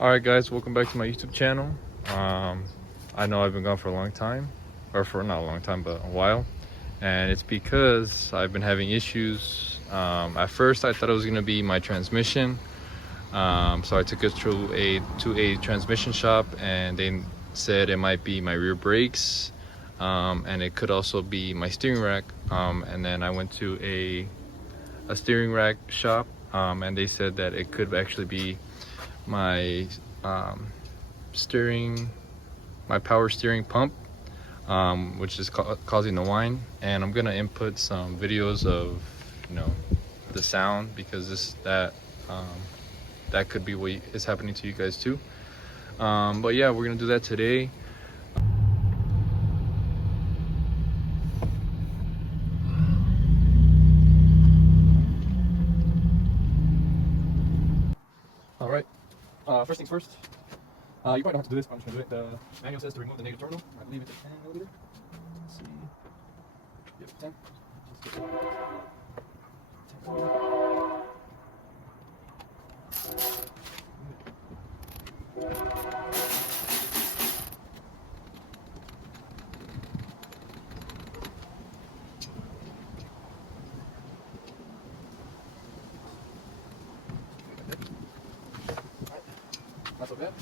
Alright guys, welcome back to my YouTube channel. I know I've been gone for a long time, or for not a long time, but a while, and it's because I've been having issues. At first I thought it was going to be my transmission, so I took it to a transmission shop, and they said it might be my rear brakes, and it could also be my steering rack. And then I went to a steering rack shop, and they said that it could actually be my my power steering pump, which is causing the whine. And I'm gonna input some videos of the sound, because that could be what is happening to you guys too. But yeah, we're gonna do that today. All right, first things first. You probably don't have to do this, but I'm just gonna do it. The manual says to remove the negative terminal. I believe it's a 10 millimeter. Let's see. Yep, 10. Let's get 10. Not so bad.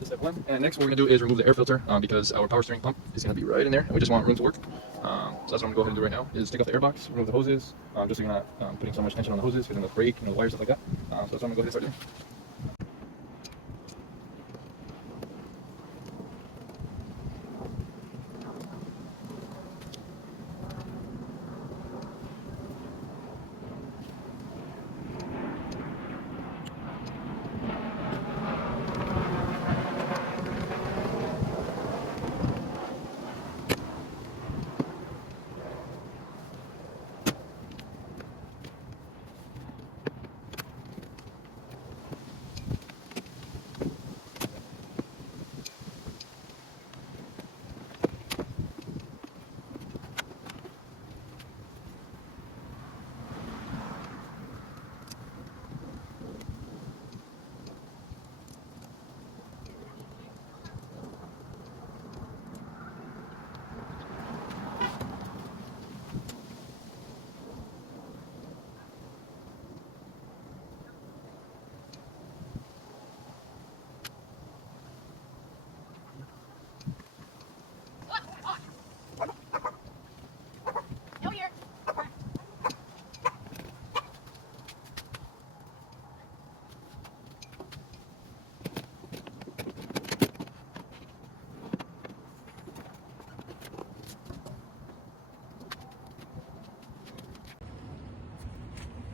Just step one. And next what we're gonna do is remove the air filter, because our power steering pump is gonna be right in there, and we just want room to work. So that's what I'm gonna go ahead and do right now, is take off the air box, remove the hoses, just so you're not putting so much tension on the hoses, because then they'll break, the wires, stuff like that. So that's what I'm gonna go ahead and start doing.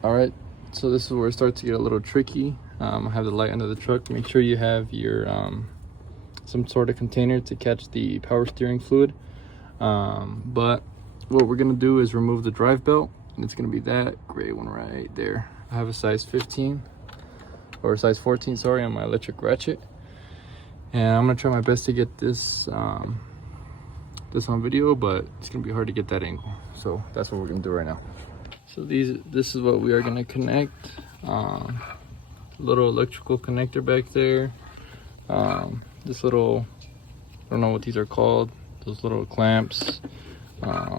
All right, so this is where it starts to get a little tricky. I have the light under the truck. Make sure you have your some sort of container to catch the power steering fluid. But what we're gonna do is remove the drive belt, and it's gonna be that gray one right there. I have a size 15 or a size 14, sorry, on my electric ratchet, and I'm gonna try my best to get this this on video, but it's gonna be hard to get that angle. So that's what we're gonna do right now. So this is what we are gonna connect. Little electrical connector back there. This little, I don't know what these are called. Those little clamps.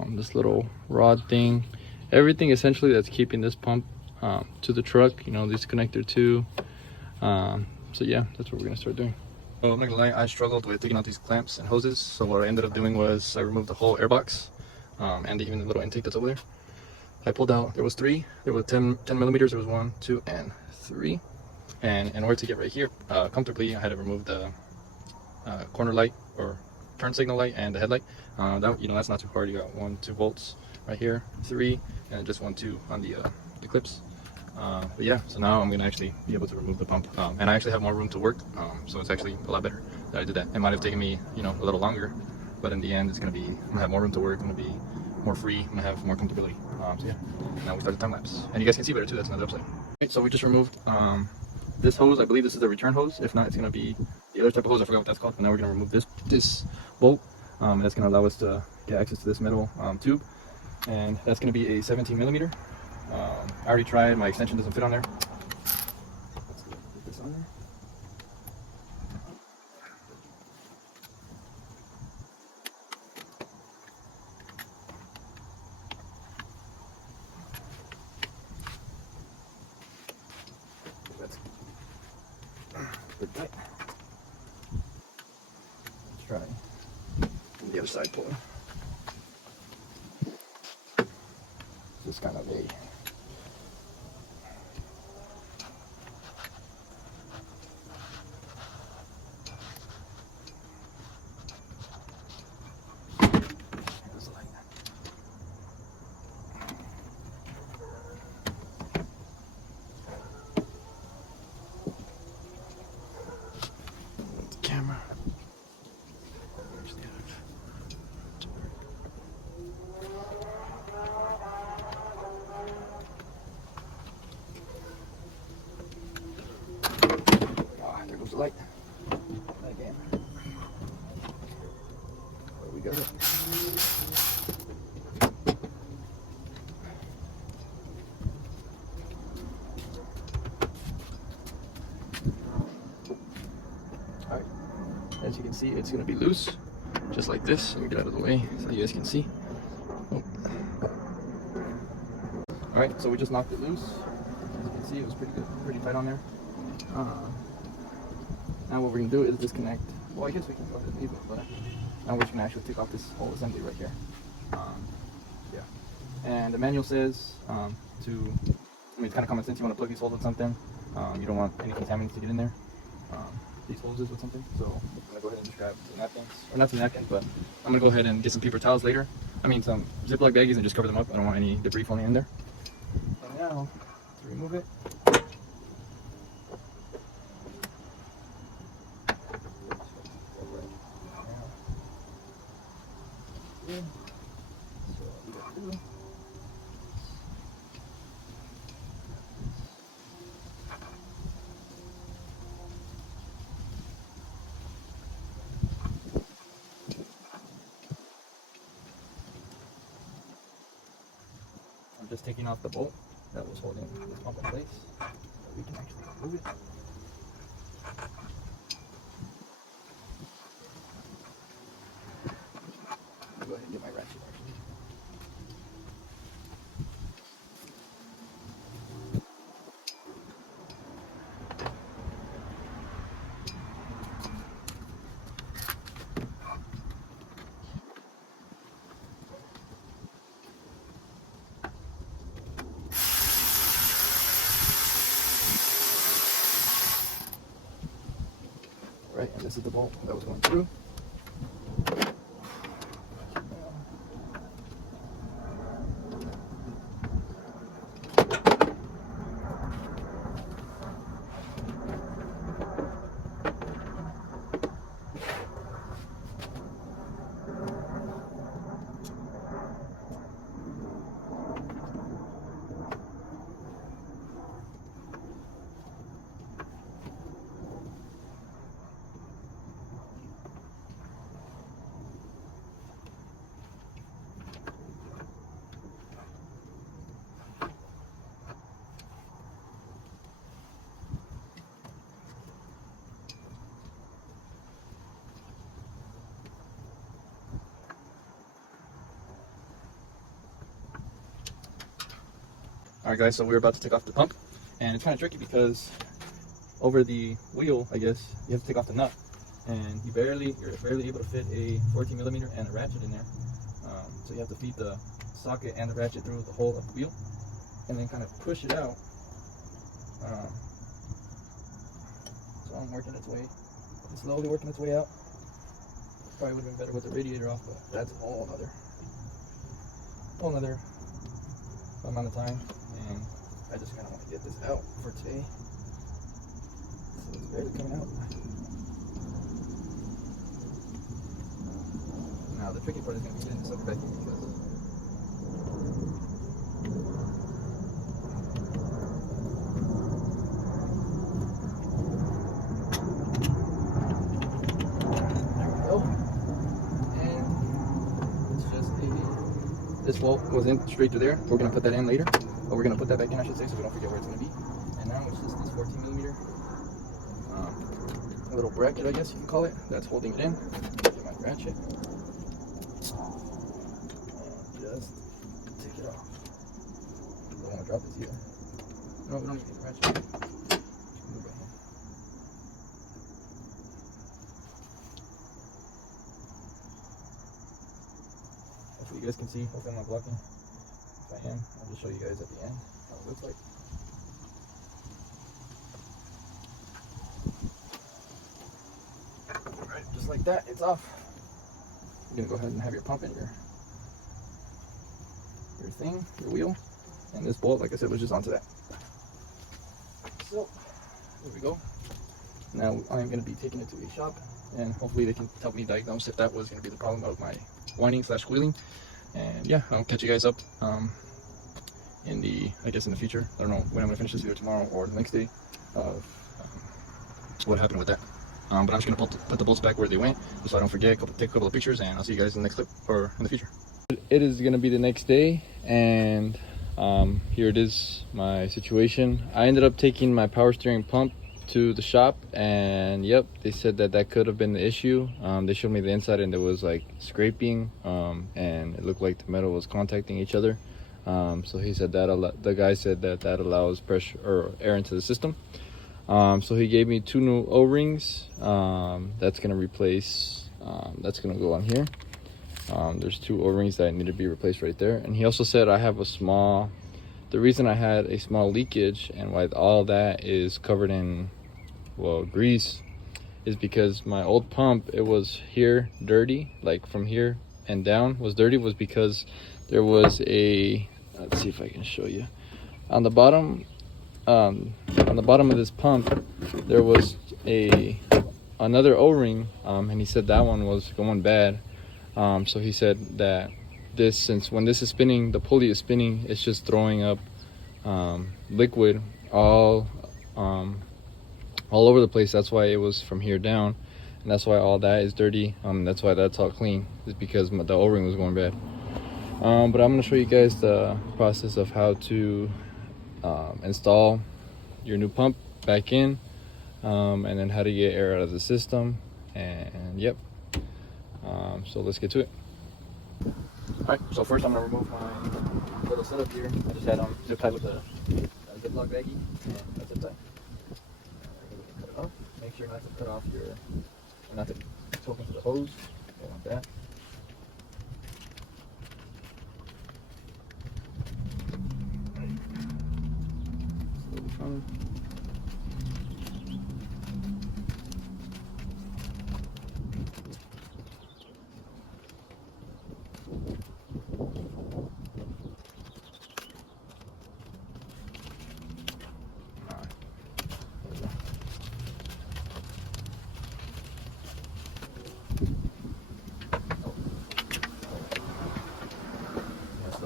This little rod thing. Everything essentially that's keeping this pump to the truck. This connector too. So yeah, that's what we're gonna start doing. So I'm not gonna lie, I struggled with taking out these clamps and hoses. So what I ended up doing was I removed the whole air box, and even the little intake that's over there. I pulled out, there was 3, there was 10 millimeters, there was 1, 2, and 3. And in order to get right here comfortably, I had to remove the corner light or turn signal light and the headlight. That's not too hard. You got 1, 2 bolts right here, 3, and just 1, 2 on the clips. But yeah, so now I'm gonna actually be able to remove the pump, and I actually have more room to work, so it's actually a lot better that I did that. It might have taken me a little longer, but in the end I'm gonna have more room to work. I'm gonna be more free, I'm gonna have more comfortability. So yeah, now we start the time lapse, and you guys can see better too. That's another upside. Right, so we just removed this hose. I believe this is the return hose. If not, it's gonna be the other type of hose. I forgot what that's called. And now we're gonna remove this bolt. That's gonna allow us to get access to this metal tube, and that's gonna be a 17 millimeter. I already tried. My extension doesn't fit on there. Let's get this on there. pretty tight. Let's try the other side pulling. Just kind of a camera. Ah, there goes the light. Again. There we go. Alright. As you can see, it's going to be loose. Just like this. Let me get out of the way so you guys can see. Oh. Alright, so we just knocked it loose. As you can see, it was pretty good, pretty tight on there. Now what we're going to do is disconnect. Well, I guess we can go ahead and leave it, but now we're just going to actually take off this whole assembly right here. Yeah. And the manual says it's kind of common sense, you want to plug these holes with something. You don't want any contaminants to get in there. These hoses with something. So I'm going to go ahead and just grab some napkins. Or not some napkins, but I'm going to go ahead and get some paper towels later. I mean some Ziploc baggies and just cover them up. I don't want any debris falling in there. So now, to remove it. I'm just taking off the bolt that was holding this pump in place so we can actually remove it. I'll go ahead and get my ratchet actually. Right, and this is the bolt that was going through. Alright guys, so we're about to take off the pump, and it's kind of tricky because over the wheel, I guess, you have to take off the nut, and you're barely able to fit a 14mm and a ratchet in there. So you have to feed the socket and the ratchet through the hole of the wheel, and then kind of push it out. So I'm working its way, it's slowly working its way out. Probably would have been better with the radiator off, but that's a whole another amount of time. And I just kind of want to get this out for today. So it's barely coming out. Now the tricky part is going to be getting this sucker back in because there we go. And it's just this bolt goes in straight through there. We're going to put that in later. But we're going to put that back in, I should say, so we don't forget where it's going to be. And now it's just this 14mm little bracket, I guess you can call it, that's holding it in. Get my ratchet. And just take it off. I don't want to drop this either. No, we don't need to get the ratchet. Move right here. so you guys can see. Hopefully I'm not blocking. If I am, I'll just show you guys at the end how it looks like. Alright, just like that, it's off. You're gonna go ahead and have your pump in your thing, your wheel, and this bolt, like I said, was just onto that. So there we go. Now I'm gonna be taking it to a shop, and hopefully they can help me diagnose if that was gonna be the problem of my whining / squealing. And yeah, I'll catch you guys up in the future. I don't know when I'm gonna finish this, either tomorrow or the next day, of what happened with that. But I'm just gonna put the bolts back where they went, so I don't forget. Take a couple of pictures, and I'll see you guys in the next clip or in the future. It is gonna be the next day, and here it is, my situation. I ended up taking my power steering pump to the shop, and yep, they said that could have been the issue. They showed me the inside, and there was like scraping, and it looked like the metal was contacting each other. So he said the guy said that allows pressure or air into the system. So he gave me 2 new O-rings. That's gonna replace. That's gonna go on here. There's 2 O-rings that need to be replaced right there. And he also said I have the reason I had a small leakage and why all that is covered in, well, grease, is because my old pump, it was here dirty, like from here and down was dirty, was because there was a, let's see if I can show you, on the bottom of this pump there was another O-ring, and he said that one was going bad. So he said that when this is spinning, the pulley is spinning, it's just throwing up liquid all over the place. That's why it was from here down, and that's why all that is dirty. That's why that's all clean, is because the O-ring was going bad. But I'm going to show you guys the process of how to install your new pump back in, and then how to get air out of the system. And yep, so let's get to it. Alright, so first I'm going to remove my little setup here. I just had zip tied with a Ziploc baggie and a zip tie. Cut it off. Make sure not to cut off not to choke into the hose. Don't want that. Slowly from.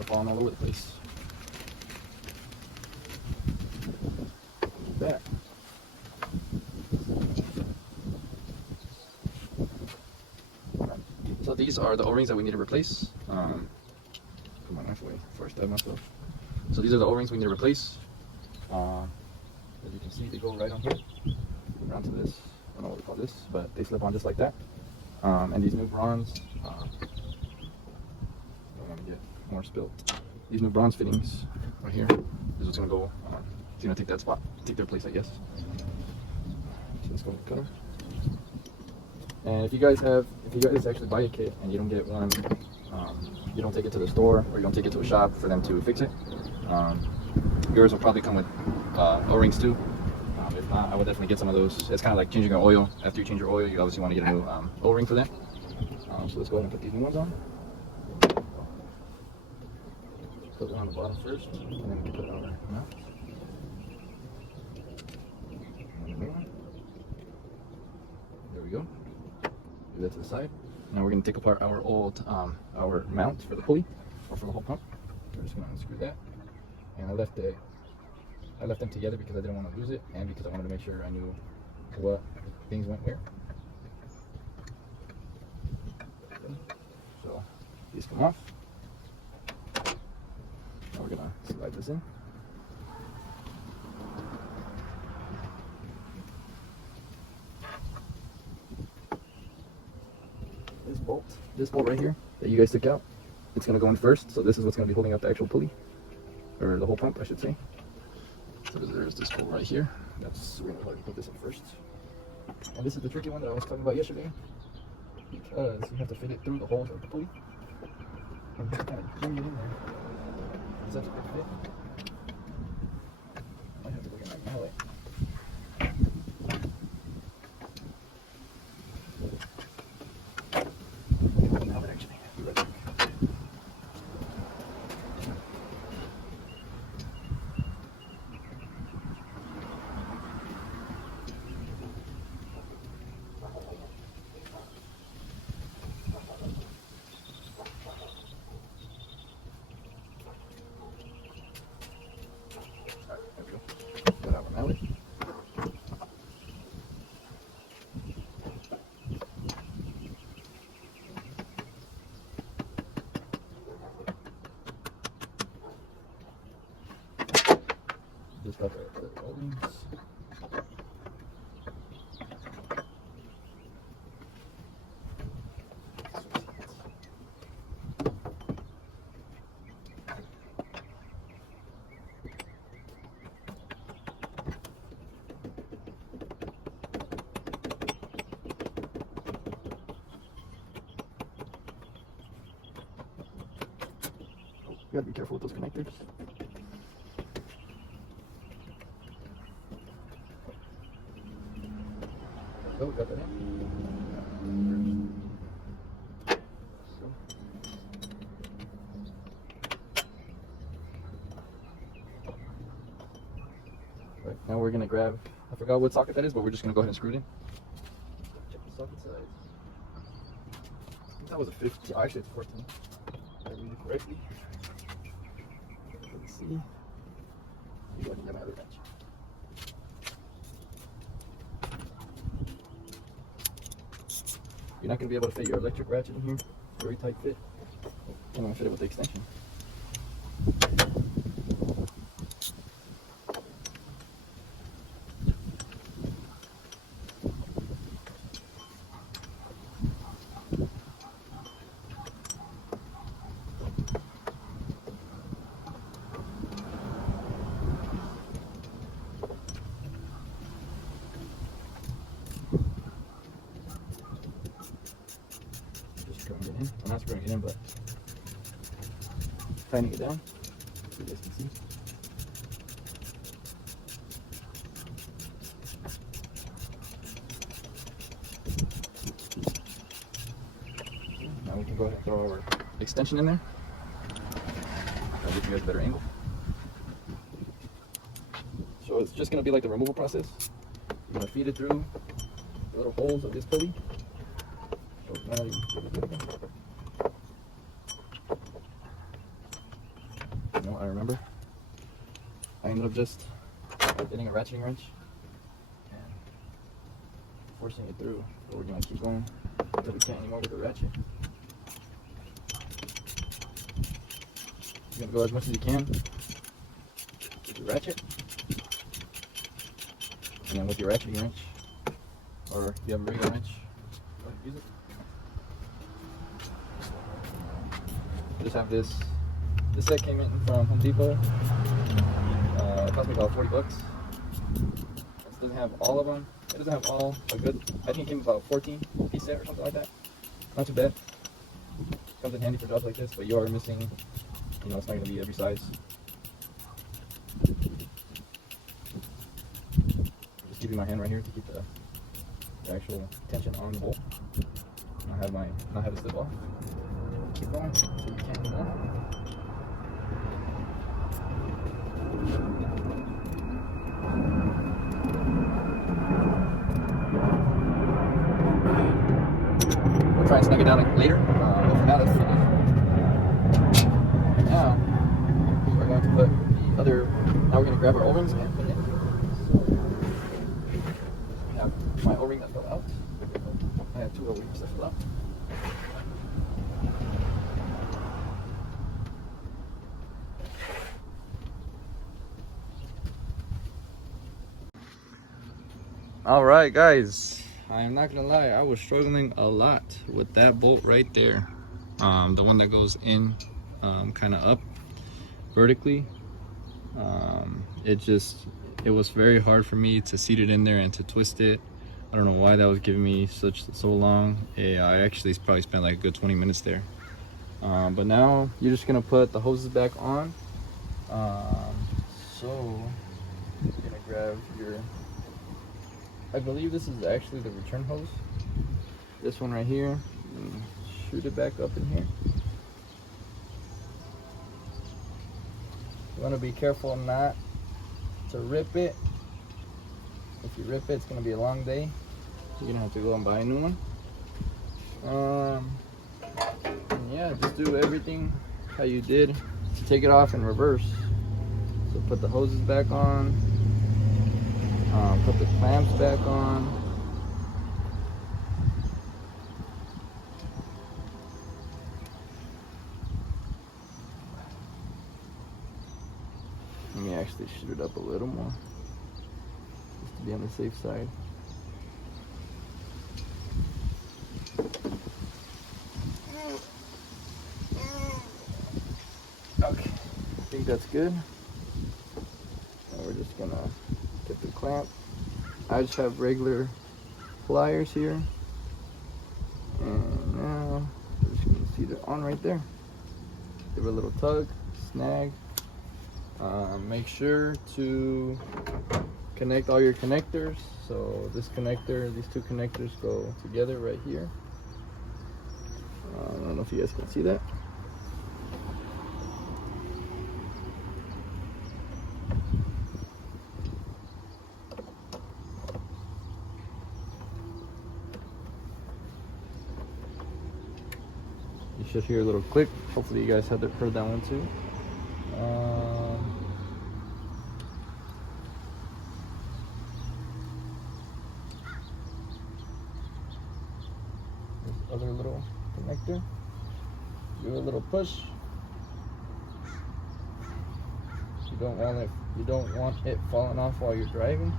Falling all over the place. Like that. So these are the O-rings that we need to replace. Come on, halfway before I stab myself. So these are the O-rings we need to replace. As you can see, they go right on here, around to this. I don't know what we call this, but they slip on just like that. And these new bronze. I don't want to get more spilt. These new bronze fittings right here is what's gonna go. It's gonna take that spot, take their place, I guess. So let's go with the cutter. And if you guys actually buy a kit and you don't get one, you don't take it to the store or you don't take it to a shop for them to fix it, yours will probably come with O-rings too. If not, I would definitely get some of those. It's kind of like changing your oil. After you change your oil, you obviously want to get a new O-ring for that. So let's go ahead and put these new ones on. Put it on the bottom first, and then we can put it on our mount. There we go. Do that to the side. Now we're going to take apart our old our mount for the pulley, or for the whole pump. We're just going to unscrew that. And I left them together because I didn't want to lose it, and because I wanted to make sure I knew what things went where. So these come off. Now we're gonna slide this in. This bolt right here that you guys took out, it's gonna go in first. So this is what's gonna be holding up the actual pulley, or the whole pump, I should say. So there's this bolt right here. We're gonna go ahead and put this in first. And this is the tricky one that I was talking about yesterday, because you have to fit it through the holes of the pulley. I'm just kind of jimmy it in there. Is that a good fit? I might have to look at my mallet. Mallet actually. Just got the rollings. You gotta be careful with those connectors. Oh, we got that in. Right, now we're gonna grab, I forgot what socket that is, but we're just gonna go ahead and screw it in. Check the socket size. I think that was a 15, actually it's 14. If I read it correctly. Let's see. You go ahead and get my other wrench. You're not going to be able to fit your electric ratchet in here. Very tight fit. I'm going to fit it with the extension. Screwing it in. I'm not screwing it in, but tightening it down so you guys can see. Now we can go ahead and throw our extension in there. That'll give you guys a better angle. So it's just going to be like the removal process. You're going to feed it through the little holes of this pulley. You know, I remember I ended up just getting a ratcheting wrench and forcing it through, but we're gonna keep going until we can't anymore with the ratchet. You're gonna go as much as you can with your ratchet, and then with your ratcheting wrench, or if you have a regular wrench, go ahead and use it. Just have this. This set came in from Home Depot. It cost me about 40 bucks. This doesn't have all of them. It doesn't have all a good. I think it came about 14 piece set or something like that. Not too bad. Comes in handy for jobs like this, but you are missing. You know, it's not going to be every size. I'm just keeping my hand right here to keep the actual tension on the bolt. Not have it slip off. Keep going until you can't anymore. We'll try and snug it down later. But for now, that's fine. Now we're going to put the other. Now we're going to grab our O-rings and put it in. So I have my O-ring that fell out. I have two O-rings that fell out. All right, guys, I am not gonna lie, I was struggling a lot with that bolt right there, the one that goes in kind of up vertically. It was very hard for me to seat it in there and to twist it. I don't know why that was giving me so long. I actually probably spent like a good 20 minutes there. But now you're just gonna put the hoses back on. So you're gonna grab your, I believe this is actually the return hose, this one right here, and shoot it back up in here. You want to be careful not to rip it. If you rip it, it's going to be a long day. You're going to have to go and buy a new one. Yeah, just do everything how you did. Take it off in reverse. So put the hoses back on. Put the clamps back on. Let me actually shoot it up a little more, just to be on the safe side. Okay, I think that's good. And we're just gonna get the clamp. I just have regular pliers here. And now we're just gonna see they're on right there. Give it a little tug, snag. Make sure to connect all your connectors. So this connector, these two connectors go together right here. I don't know if you guys can see that. You should hear a little click. Hopefully you guys heard that one too. This other little connector. Do a little push. You don't want it falling off while you're driving.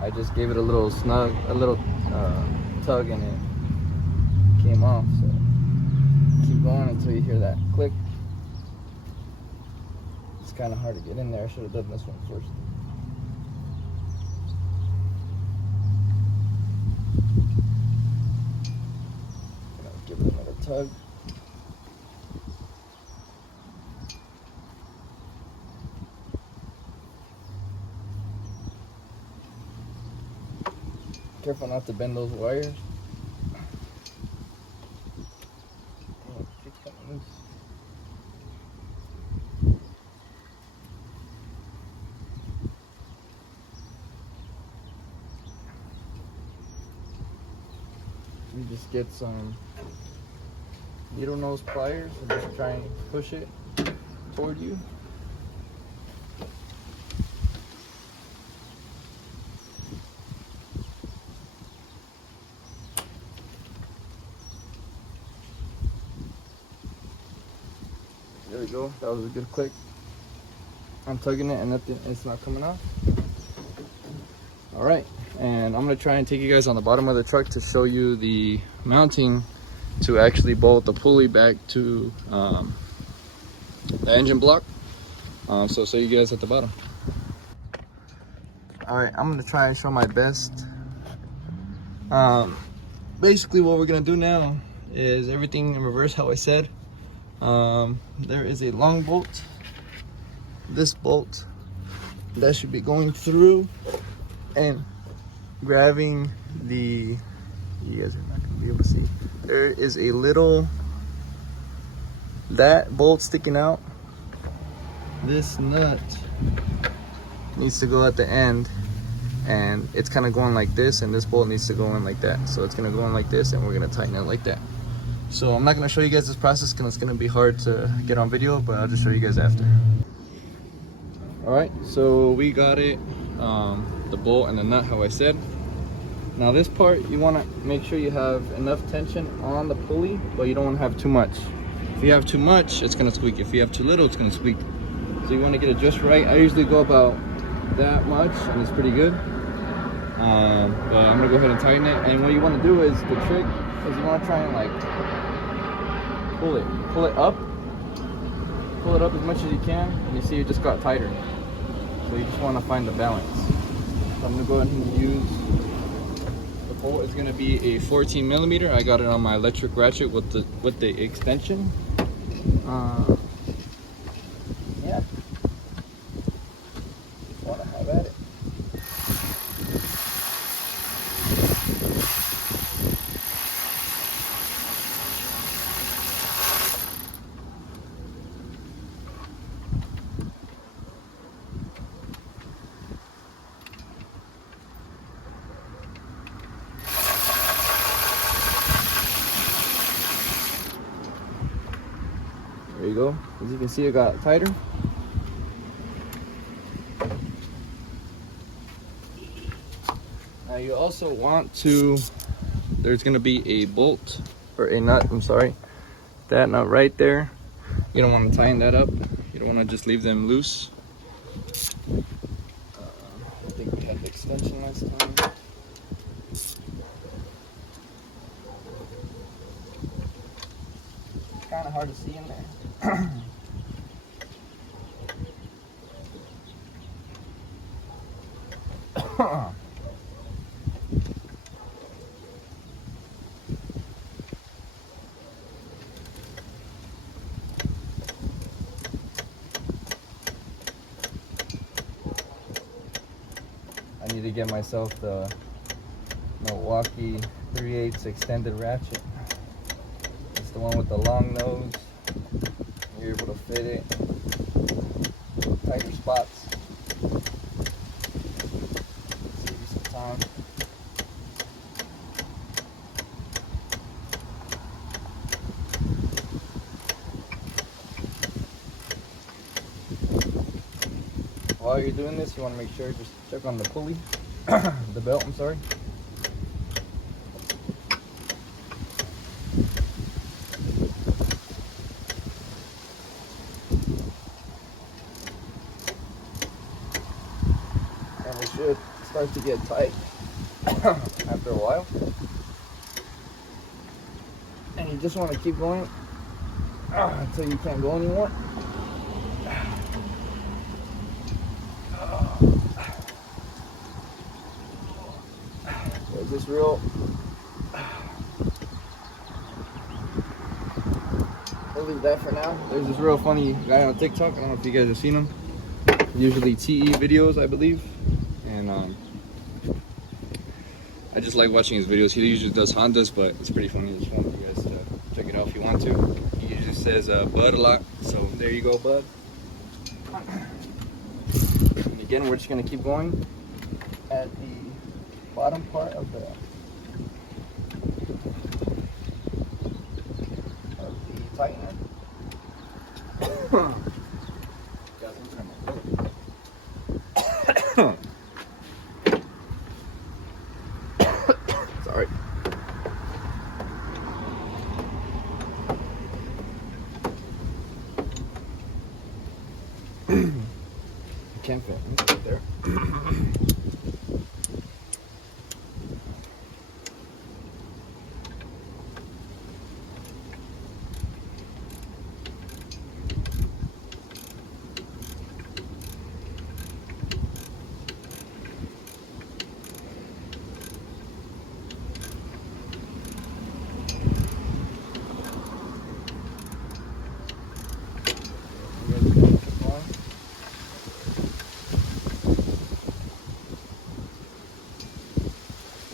I just gave it a little tug and it came off. So keep going until you hear that click. It's kind of hard to get in there. I should have done this one first. Give it another tug. Careful not to bend those wires. You just get some needle nose pliers and just try and push it toward you. There we go. That was a good click. I'm tugging it and it's not coming off. All right, and I'm gonna try and take you guys on the bottom of the truck to show you the mounting to actually bolt the pulley back to the engine block. So see you guys at the bottom. All right, I'm gonna try and show my best. Basically what we're gonna do now is everything in reverse, how I said. There is a long bolt, this bolt that should be going through and grabbing the, you guys are not gonna be able to see, there is a little, that bolt sticking out. This nut needs to go at the end and it's kind of going like this, and this bolt needs to go in like that. So it's gonna go in like this and we're gonna tighten it like that. So I'm not gonna show you guys this process because it's gonna be hard to get on video, but I'll just show you guys after. All right, so we got it, the bolt and the nut, how I said. Now this part, you wanna make sure you have enough tension on the pulley, but you don't wanna have too much. If you have too much, it's gonna squeak. If you have too little, it's gonna squeak. So you wanna get it just right. I usually go about that much and it's pretty good. But I'm gonna go ahead and tighten it. And what you wanna do is, the trick is you wanna try and like pull it up as much as you can, and you see it just got tighter. So you just want to find the balance. So I'm gonna go ahead and use the bolt. Is gonna be a 14 millimeter. I got it on my electric ratchet with the extension. Yeah, just want to have at it. There you go. As you can see, it got tighter. Now you also want to, there's gonna be a bolt or a nut, I'm sorry, that nut right there. You don't want to tighten that up. You don't want to just leave them loose. I think we had the extension last time. It's kind of hard to see in there. I need to get myself the Milwaukee 3/8 extended ratchet. It's the one with the long nose. You're able to fit it. Tighter spots. Save you some time. While you're doing this, you want to make sure just check on the pulley, the belt, I'm sorry. And it should start to get tight after a while. And you just want to keep going until you can't go anymore. There's this real, we'll leave that for now. There's this real funny guy on TikTok. I don't know if you guys have seen him. Usually TE videos, I believe. And I just like watching his videos. He usually does Hondas, but it's pretty funny. I just want you guys to check it out if you want to. He usually says bud a lot. So there you go, bud. And again, we're just gonna keep going at the bottom part of the tightener. Sorry. Can't fit right there.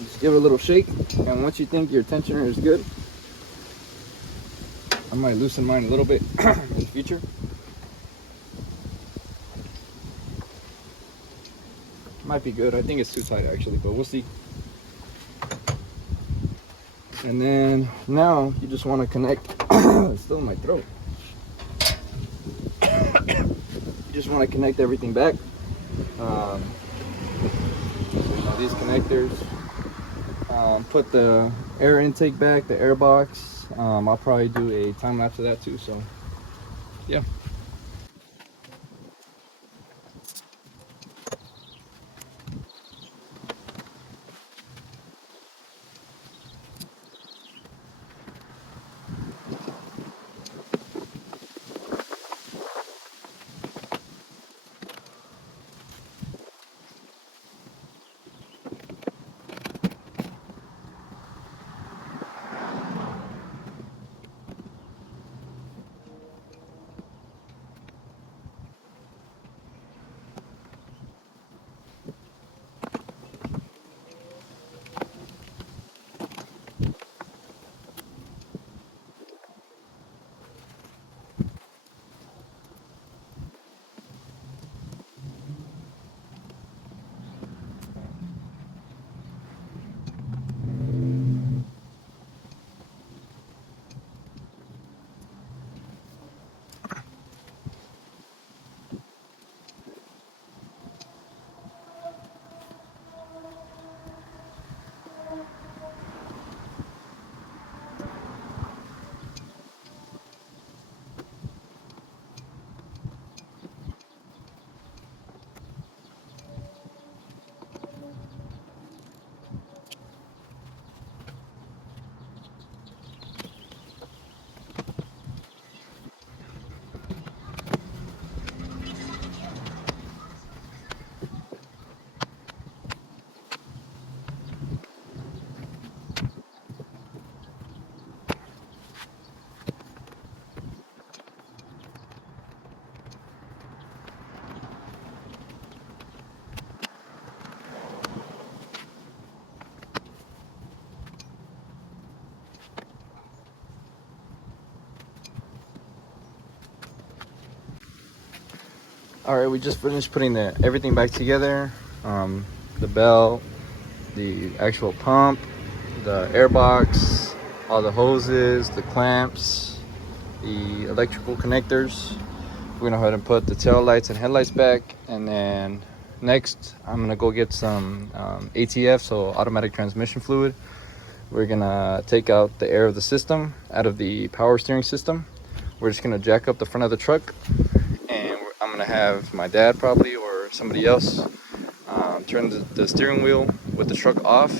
Just give it a little shake, and once you think your tensioner is good, I might loosen mine a little bit in the future. Might be good. I think it's too tight actually, but we'll see. And then now you just want to connect. It's still in my throat. You just want to connect everything back. So, these connectors. Put the air intake back, the air box. I'll probably do a time lapse of that too. So, yeah. All right, we just finished putting everything back together. The belt, the actual pump, the air box, all the hoses, the clamps, the electrical connectors. We're gonna go ahead and put the tail lights and headlights back, and then next I'm gonna go get some ATF, so automatic transmission fluid. We're gonna take out the air of the system out of the power steering system. We're just gonna jack up the front of the truck, and I'm gonna have my dad probably or somebody else turn the steering wheel with the truck off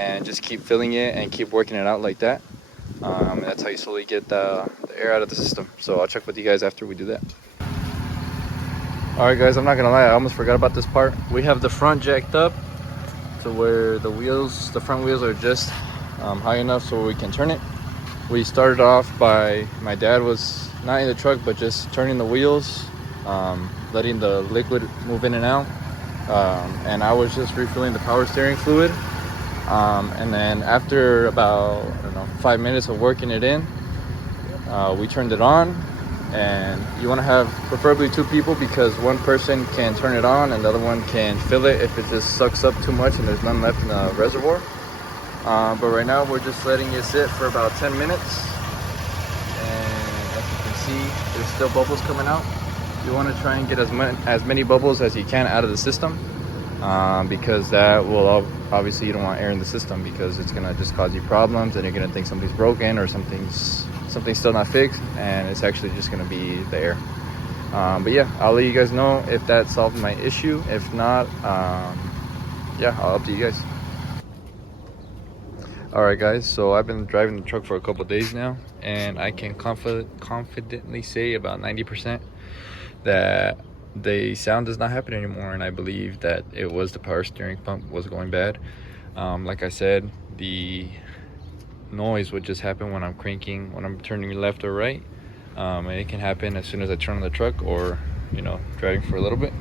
and just keep filling it and keep working it out like that. And that's how you slowly get the air out of the system. So I'll check with you guys after we do that. All right guys, I'm not gonna lie, I almost forgot about this part. We have the front jacked up to where the front wheels are just high enough so we can turn it. We started off by, my dad was not in the truck but just turning the wheels, letting the liquid move in and out, and I was just refilling the power steering fluid. And then after about, I don't know, 5 minutes of working it in, we turned it on. And you want to have preferably 2 people, because one person can turn it on and the other one can fill it if it just sucks up too much and there's none left in the reservoir. But right now we're just letting it sit for about 10 minutes, and as you can see, there's still bubbles coming out. You want to try and get as many bubbles as you can out of the system, because that will obviously, you don't want air in the system, because it's gonna just cause you problems and you're gonna think something's broken or something's still not fixed, and it's actually just gonna be the air. But yeah, I'll let you guys know if that solved my issue. If not, yeah, I'll update you guys. All right guys, so I've been driving the truck for a couple days now, and I can confidently say about 90% that the sound does not happen anymore, and I believe that it was the power steering pump was going bad. Like I said, the noise would just happen when I'm cranking, when I'm turning left or right, and it can happen as soon as I turn on the truck, or driving for a little bit.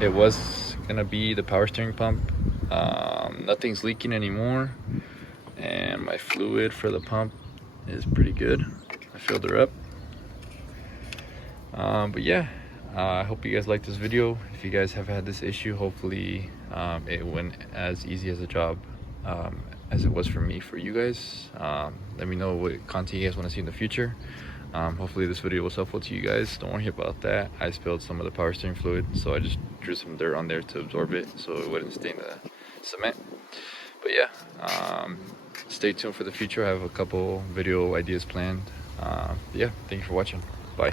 It was gonna be the power steering pump. Nothing's leaking anymore, and my fluid for the pump is pretty good. I filled her up. But yeah, I hope you guys liked this video. If you guys have had this issue, hopefully it went as easy as a job as it was for me for you guys. Let me know what content you guys want to see in the future. Hopefully this video was helpful to you guys. Don't worry about that. I spilled some of the power steering fluid, so I just drew some dirt on there to absorb it so it wouldn't stain the cement. But yeah, stay tuned for the future. I have a couple video ideas planned. Yeah, thank you for watching. Bye.